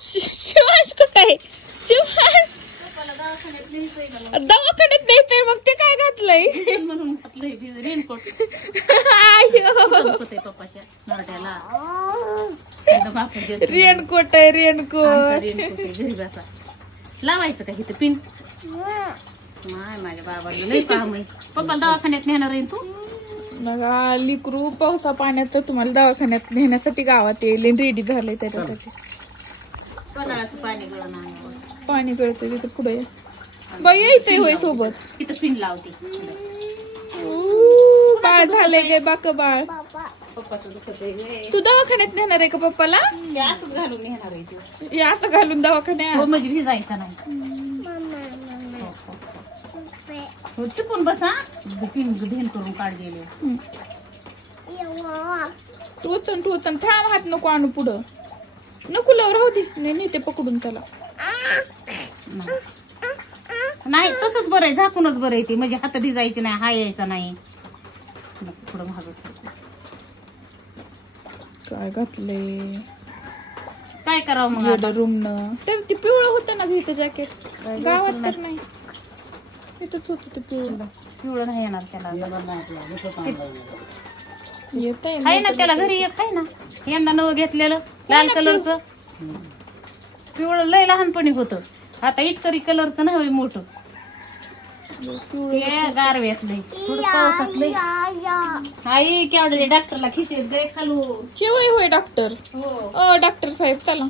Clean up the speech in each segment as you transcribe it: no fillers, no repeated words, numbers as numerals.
शिवांश कुठे आहे? शिवांश दवाखान्यात नाही तर मग ते काय घातलंय म्हणून घातलंय रेनकोट. पप्पाच्या नरड्याला रेनकोट आहे रेनकोट. गरीबाचा लावायचं का इथं पिन. माझ्या बाबाला लई काम आहे. पप्पा दवाखान्यात नेणार आहे तू. लिकरू पावसा पाण्यात तुम्हाला दवाखान्यात नेण्यासाठी गावात येईल रेडी झालंय त्याच्यासाठी. पाणी गळण पाणी गळतंय तिथं पुढे बाई यायचंय होय सोबत. तिथं पिन लावते. बाळ झालंय गे बाक बाळ. पप्पाचं दुखत आहे. तू दवाखान्यात नेणार आहे का पप्पाला? असंच घालून नेणार आहे तू. असं घालून दवाखान्यात म्हणजे भिजायचं नाही. चिपून बसा पिन धेन करून काढ गेले. टोचन टोचन थांब हात नको आणू पुढं नको लाव राहू दे. नाही नेते पकडून त्याला. नाही तसंच बरं आहे. झाकूनच बरं आहे ते म्हणजे हात भिजायचे नाही. हा यायचा नाही. थोडं महाग काय घातले काय करावं मग रूम न. तर ते पिवळं होतं ना घेतं जॅकेट गावात तर नाही. इथंच होत ते पिवळं. पिवळं नाही येणार त्याला. येत आहे ना त्याला घरी एक आहे ना. यंदा नवं घेतलेलं लाल कलरचं. पिवळं लय लहानपणी होतं. आता इटकरी कलरचं नाही मोठं. गारव्यातलंय थोडं पावसातलंय. आई केवढे डॉक्टरला खिचत गे खालू. केव्हा होय डॉक्टर. हो डॉक्टर साहेब चला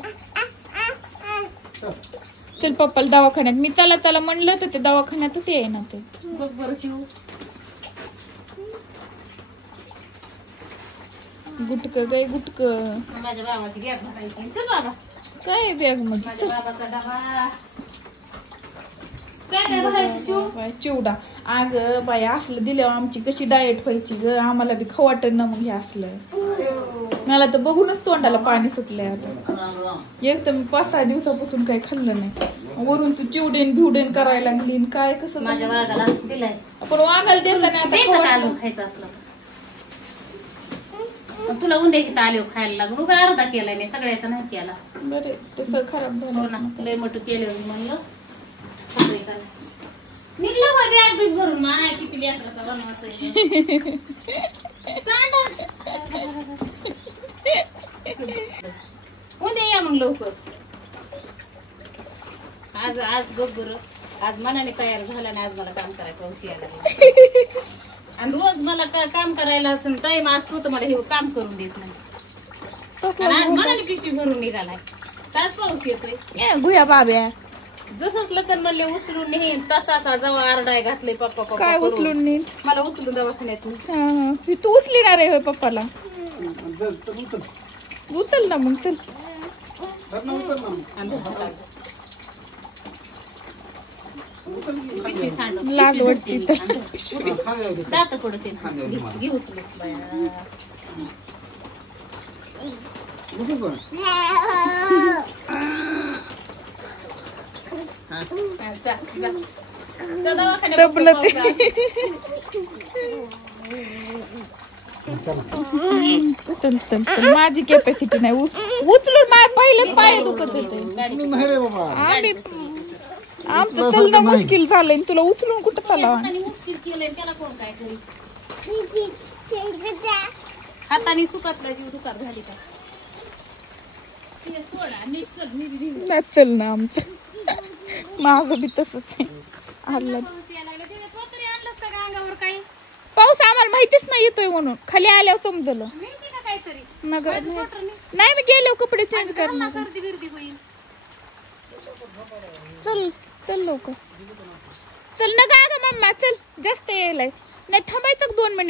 चल पप्पाला दवाखान्यात. मी चला चला म्हणलं तर ते दवाखान्यातच ये ना. ते बघ बरं शिव. गुटक गाय गुटक. माझ्या बाबाची बॅग भरायची. चल बाबा काय बॅग मध्ये बाबाचा डबा. काय काय भरायचं शिव. चिवडा. अग बाई असलं दिल्यावर आमची कशी डाएट व्हायची ग. आम्हाला बी खाऊ वाटत ना मग हे असलं. मला तर बघूनच तोंडाला पाणी सुटलंय आता. एक तर मी 5-6 दिवसापासून काही खाल्लं नाही. वरून तू चिवडेन भिवडेन करायला लागली. काय कसं माझ्या वाघाला दिलाय. आपण वागायला देता नाही. खायचं असलं तुला उद्या इथं आले खायला लागून उगा अर्धा केलाय नाही. सगळ्याचा नाही केला. बरे तसं खराब हो झालं ना. लय मोठं केलं म्हणलं. निघलं बॅग बीग भरून. माय किती लेकराचा बनवायचं. उद्या या मग लवकर. आज आज बघ बरं. आज मनाने तयार झाला नाही. आज मला काम करायचं पाऊस यायला. आणि रोज मला काम करायला टाइम असतो तर मला हे काम करून देत नाही. आज मनाने पिशवी भरून निघालाय. तास पाऊस येतोय. गुया बाब्या जसंच लग्न म्हणले उचलून नेईन तसाचा जवळ आरडाय घातले. पप्पा पप्पा काय उचलून नेईन. मला उचलून दवाखान्यातून. तू उचलीणार आहे पप्पाला. उचल ना मग चल. पिशवी सांड लागवडती जात पडते. घे उचलून. माझी कॅपॅसिटी नाही. उचलून माझ्या पहिलेच पाय दुखत होते. आमचं चलणं मुश्किल झालंय. तुला उचलून कुठं चालला. हाताने सुकातला जीव दुकार झाली का. सोडा नीट चल. चल ना आमचं माझं बी तसंच आहे. पाऊस आम्हाला माहितीच नाही येतोय म्हणून खाली आल्यावर समजलं. नाही मी गेलो कपडे चेंज करणार. सर्दी बिर्दी होईल. चल चल लवकर चल ना गा मम्मा चल. जास्त यायलाय नाही थांबायचं 2 मिनिट.